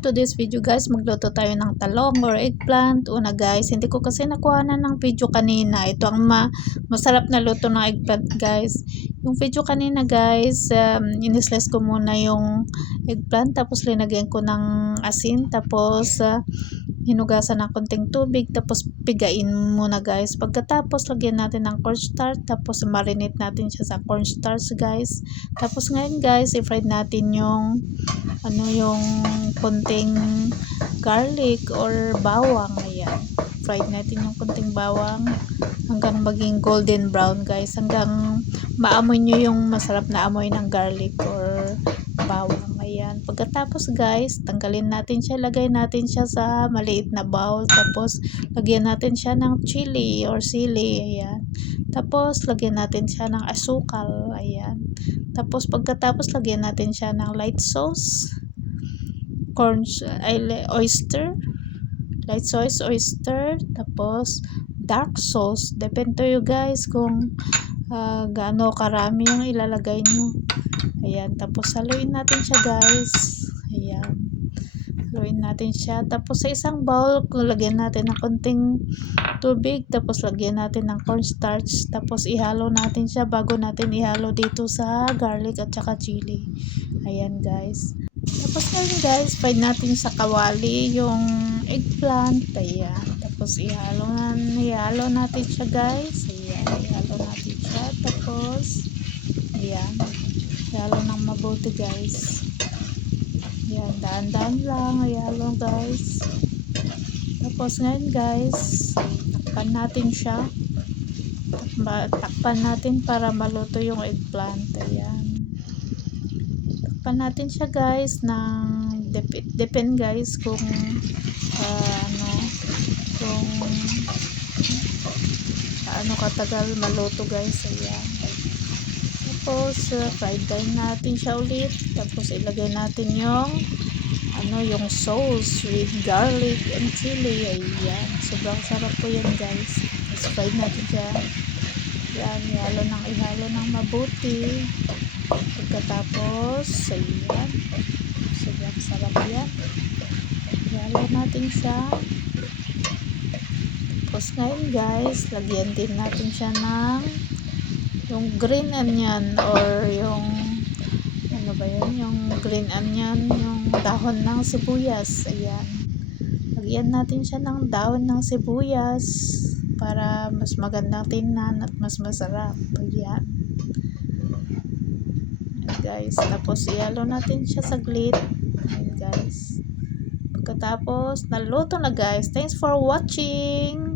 today's video guys, magluto tayo ng talong or eggplant. Una guys, hindi ko kasi nakuha na ng video kanina. Ito ang ma masarap na luto ng eggplant guys. Yung video kanina guys, um, inislice ko muna yung eggplant tapos linagyan ko ng asin tapos uh, hinugasan ng konting tubig tapos pigain muna guys. Pagkatapos lagyan natin ng cornstarch tapos marinate natin siya sa cornstarch guys. Tapos ngayon guys, i-fry natin yung ano yung konting garlic or bawang ayan. Fry natin yung konting bawang hanggang maging golden brown guys. Hanggang maamoy nyo yung masarap na amoy ng garlic or bawang. Ayan. Pagkatapos guys, tanggalin natin siya. Lagay natin siya sa maliit na bowl. Tapos, lagyan natin siya ng chili or sili. Ayan. Tapos, lagyan natin siya ng asukal. Ayan. Tapos, pagkatapos, lagyan natin siya ng light sauce. Corn, oyster. Light sauce, oyster. Tapos, dark sauce. Depende you guys kung uh, gaano karami yung ilalagay nyo. Ayan, tapos haluin natin siya guys. Ayan. Haluin natin siya. Tapos sa isang bowl, lagyan natin ng konting tubig. Tapos lagyan natin ng cornstarch. Tapos ihalo natin siya bago natin ihalo dito sa garlic at saka chili. Ayan guys. Tapos ngayon guys, fry natin sa kawali yung eggplant. Ayan. Tapos ihalo, na, ihalo natin siya guys. Ayan. Ihalo natin siya. Tapos, ayan. Ihalo ng mabuti guys. Ayan. Daan-daan lang. Ihalo guys. Tapos ngayon guys, takpan natin siya. Takpa, takpan natin para maluto yung eggplant. Ayan. Takpan natin siya guys ng dep depend guys kung uh, ano kung ano katagal maluto guys ayan. Tapos uh, fried din natin siya ulit. Tapos ilagay natin yung ano yung sauce with garlic and chili ayan. Sobrang sarap po yan guys. Tapos fried natin siya. Yan ihalo ng ihalo ng mabuti pagkatapos ayan sobrang sarap yan ihalo natin siya tapos ngayon guys, lagyan din natin siya ng yung green onion or yung ano ba yun, yung green onion, yung dahon ng sibuyas. Ayan. Lagyan natin siya ng dahon ng sibuyas para mas magandang tingnan at mas masarap. Ayan. Guys. Tapos ihalo natin siya saglit. Ayan guys. Pagkatapos, naluto na guys. Thanks for watching!